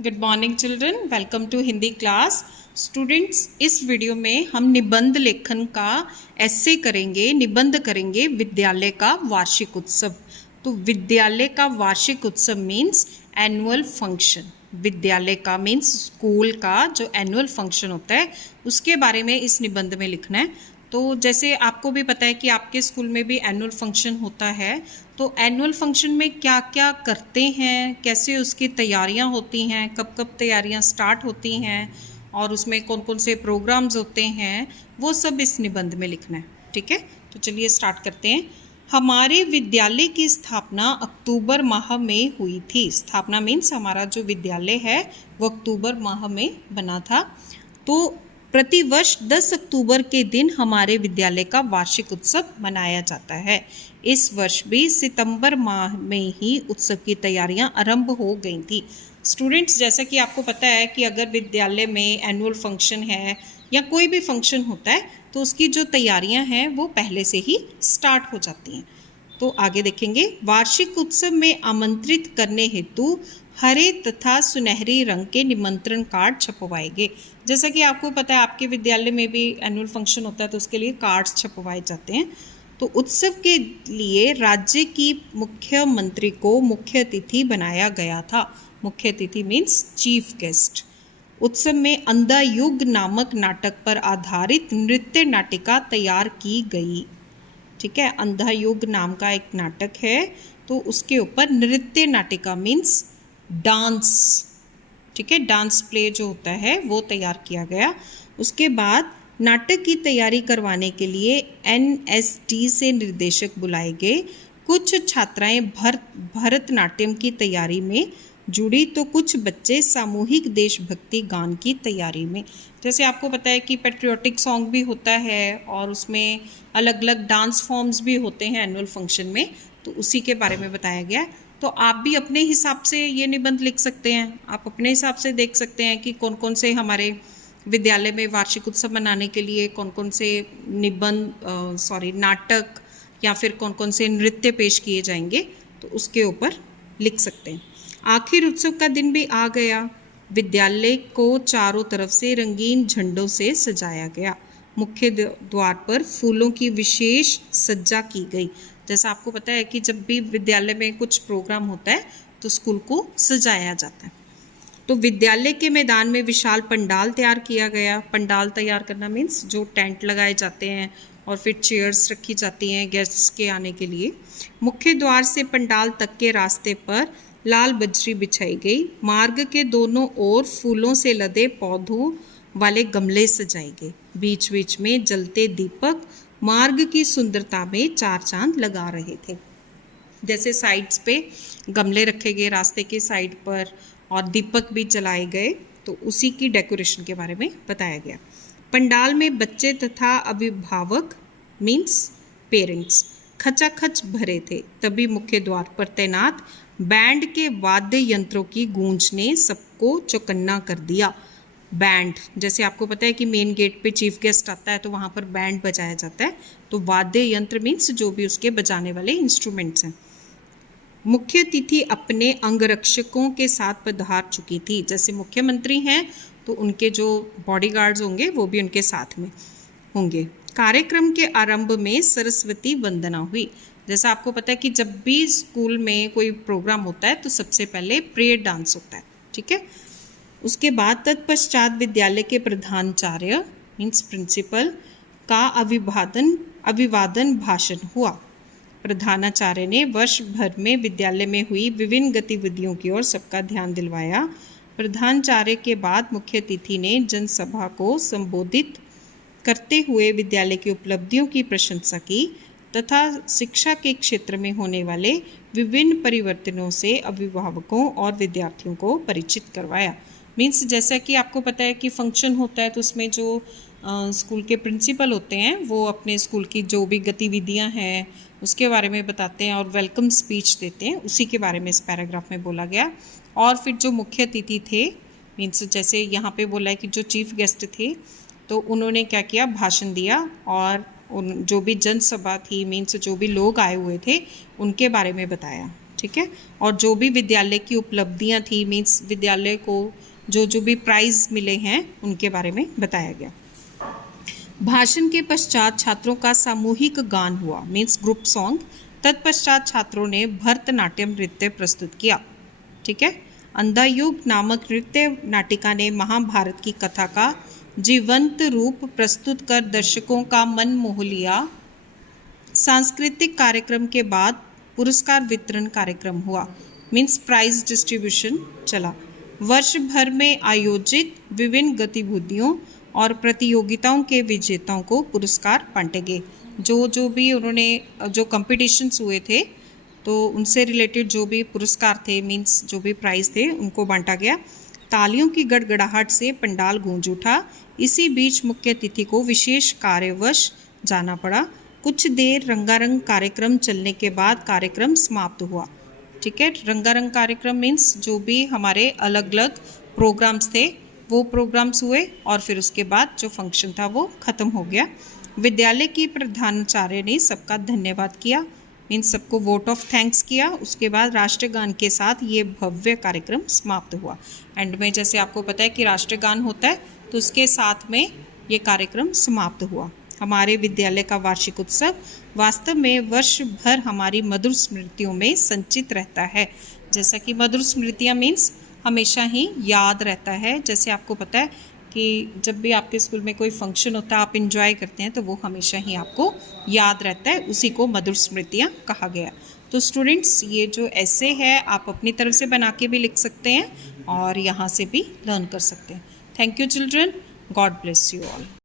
Good morning children, welcome to Hindi class. Students, इस video में हम निबंध लेखन का एस्से करेंगे, निबंध करेंगे विद्यालय का वार्षिक उत्सव। तो विद्यालय का वार्षिक उत्सव मीन्स एनुअल फंक्शन। विद्यालय का मीन्स स्कूल का जो एनुअल फंक्शन होता है उसके बारे में इस निबंध में लिखना है। तो जैसे आपको भी पता है कि आपके स्कूल में भी एनुअल फंक्शन होता है, तो एनुअल फंक्शन में क्या क्या करते हैं, कैसे उसकी तैयारियां होती हैं, कब कब तैयारियां स्टार्ट होती हैं और उसमें कौन कौन से प्रोग्राम्स होते हैं, वो सब इस निबंध में लिखना है। ठीक है, तो चलिए स्टार्ट करते हैं। हमारे विद्यालय की स्थापना अक्टूबर माह में हुई थी। स्थापना मीन्स हमारा जो विद्यालय है वो अक्टूबर माह में बना था। तो प्रतिवर्ष 10 अक्टूबर के दिन हमारे विद्यालय का वार्षिक उत्सव मनाया जाता है। इस वर्ष भी सितंबर माह में ही उत्सव की तैयारियां आरंभ हो गई थी। स्टूडेंट्स, जैसा कि आपको पता है कि अगर विद्यालय में एनुअल फंक्शन है या कोई भी फंक्शन होता है तो उसकी जो तैयारियां हैं वो पहले से ही स्टार्ट हो जाती हैं। तो आगे देखेंगे। वार्षिक उत्सव में आमंत्रित करने हेतु हरे तथा सुनहरे रंग के निमंत्रण कार्ड छपवाए गए। जैसा कि आपको पता है आपके विद्यालय में भी एनुअल फंक्शन होता है तो उसके लिए कार्ड्स छपवाए जाते हैं। तो उत्सव के लिए राज्य की मुख्यमंत्री को मुख्य अतिथि बनाया गया था। मुख्य अतिथि मीन्स चीफ गेस्ट। उत्सव में अंधा युग नामक नाटक पर आधारित नृत्य नाटिका तैयार की गई। ठीक है, अंधा युग नाम का एक नाटक है, तो उसके ऊपर नृत्य नाटिका मीन्स डांस, ठीक है, डांस प्ले जो होता है वो तैयार किया गया। उसके बाद नाटक की तैयारी करवाने के लिए एनएसडी से निर्देशक बुलाए गए। कुछ छात्राएं भरतनाट्यम की तैयारी में जुड़ी तो कुछ बच्चे सामूहिक देशभक्ति गान की तैयारी में। जैसे आपको पता है कि पेट्रियोटिक सॉन्ग भी होता है और उसमें अलग अलग डांस फॉर्म्स भी होते हैं एनुअल फंक्शन में, तो उसी के बारे में बताया गया। तो आप भी अपने हिसाब से ये निबंध लिख सकते हैं। आप अपने हिसाब से देख सकते हैं कि कौन कौन से हमारे विद्यालय में वार्षिक उत्सव मनाने के लिए कौन कौन से नाटक या फिर कौन कौन से नृत्य पेश किए जाएंगे, तो उसके ऊपर लिख सकते हैं। आखिर उत्सव का दिन भी आ गया। विद्यालय को चारों तरफ से रंगीन झंडों से सजाया गया। मुख्य द्वार पर फूलों की विशेष सज्जा की गई। जैसा आपको पता है कि जब भी विद्यालय में कुछ प्रोग्राम होता है तो स्कूल को सजाया जाता है। तो विद्यालय के मैदान में विशाल पंडाल तैयार किया गया। पंडाल तैयार करना मीन्स जो टेंट लगाए जाते हैं और फिर चेयर्स रखी जाती हैं गेस्ट्स के आने के लिए। मुख्य द्वार से पंडाल तक के रास्ते पर लाल बजरी बिछाई गई। मार्ग के दोनों ओर फूलों से लदे पौधों वाले गमले सजाए गए। बीच बीच में जलते दीपक मार्ग की सुंदरता में चार चांद लगा रहे थे। जैसे साइड्स पे गमले रखे गए रास्ते के साइड पर और दीपक भी जलाए गए, तो उसी की डेकोरेशन के बारे में बताया गया। पंडाल में बच्चे तथा अभिभावक मीन्स पेरेंट्स खचाखच भरे थे। तभी मुख्य द्वार पर तैनात बैंड के वाद्य यंत्रों की गूंज ने सबको चौकन्ना कर दिया। बैंड, जैसे आपको पता है कि मेन गेट पे चीफ गेस्ट आता है तो वहाँ पर बैंड बजाया जाता है, तो वाद्य यंत्र मीन्स जो भी उसके बजाने वाले इंस्ट्रूमेंट्स हैं। मुख्य अतिथि अपने अंगरक्षकों के साथ पधार चुकी थी। जैसे मुख्यमंत्री हैं तो उनके जो बॉडीगार्ड्स होंगे वो भी उनके साथ में होंगे। कार्यक्रम के आरंभ में सरस्वती वंदना हुई। जैसा आपको पता है कि जब भी स्कूल में कोई प्रोग्राम होता है तो सबसे पहले प्रेयर डांस होता है। ठीक है, उसके बाद तत्पश्चात विद्यालय के प्रधानाचार्य मीन्स प्रिंसिपल का अभिवादन भाषण हुआ। प्रधानाचार्य ने वर्ष भर में विद्यालय में हुई विभिन्न गतिविधियों की ओर सबका ध्यान दिलवाया। प्रधानाचार्य के बाद मुख्य अतिथि ने जनसभा को संबोधित करते हुए विद्यालय की उपलब्धियों की प्रशंसा की तथा शिक्षा के क्षेत्र में होने वाले विभिन्न परिवर्तनों से अभिभावकों और विद्यार्थियों को परिचित करवाया। मीन्स जैसा कि आपको पता है कि फंक्शन होता है तो उसमें जो स्कूल के प्रिंसिपल होते हैं वो अपने स्कूल की जो भी गतिविधियां हैं उसके बारे में बताते हैं और वेलकम स्पीच देते हैं। उसी के बारे में इस पैराग्राफ में बोला गया। और फिर जो मुख्य अतिथि थे मीन्स जैसे यहाँ पे बोला है कि जो चीफ गेस्ट थे तो उन्होंने क्या किया, भाषण दिया और जो भी जनसभा थी मीन्स जो भी लोग आए हुए थे उनके बारे में बताया। ठीक है। और जो भी विद्यालय की उपलब्धियां थी, मीन्स विद्यालय को जो भी प्राइज़ मिले हैं उनके बारे में बताया गया। भाषण के पश्चात छात्रों का सामूहिक गान हुआ, मीन्स ग्रुप सॉन्ग। तत्पश्चात छात्रों ने भरतनाट्यम नृत्य प्रस्तुत किया, ठीक है। अंधायुग नामक नृत्य नाटिका ने महाभारत की कथा का जीवंत रूप प्रस्तुत कर दर्शकों का मन मोह लिया। सांस्कृतिक कार्यक्रम के बाद पुरस्कार वितरण कार्यक्रम हुआ, मीन्स प्राइज डिस्ट्रीब्यूशन चला। वर्ष भर में आयोजित विभिन्न गतिविधियों और प्रतियोगिताओं के विजेताओं को पुरस्कार बांटे गए। जो भी उन्होंने जो कॉम्पिटिशन्स हुए थे तो उनसे रिलेटेड जो भी पुरस्कार थे, मीन्स जो भी प्राइज़ थे, उनको बांटा गया। तालियों की गड़गड़ाहट से पंडाल गूंज उठा। इसी बीच मुख्य अतिथि को विशेष कार्यवश जाना पड़ा। कुछ देर रंगारंग कार्यक्रम चलने के बाद कार्यक्रम समाप्त हुआ, ठीक है। रंगारंग कार्यक्रम मीन्स जो भी हमारे अलग अलग प्रोग्राम्स थे वो प्रोग्राम्स हुए और फिर उसके बाद जो फंक्शन था वो ख़त्म हो गया। विद्यालय की प्रधानाचार्य ने सबका धन्यवाद किया, मीन्स सबको वोट ऑफ थैंक्स किया। उसके बाद राष्ट्रगान के साथ ये भव्य कार्यक्रम समाप्त हुआ। एंड में जैसे आपको पता है कि राष्ट्रगान होता है तो उसके साथ में ये कार्यक्रम समाप्त हुआ। हमारे विद्यालय का वार्षिक उत्सव वास्तव में वर्ष भर हमारी मधुर स्मृतियों में संचित रहता है। जैसा कि मधुर स्मृतियाँ मीन्स हमेशा ही याद रहता है। जैसे आपको पता है कि जब भी आपके स्कूल में कोई फंक्शन होता है, आप इंजॉय करते हैं, तो वो हमेशा ही आपको याद रहता है, उसी को मधुर स्मृतियाँ कहा गया। तो स्टूडेंट्स, ये जो ऐसे है आप अपनी तरफ से बना के भी लिख सकते हैं और यहाँ से भी लर्न कर सकते हैं। Thank you children, God bless you all.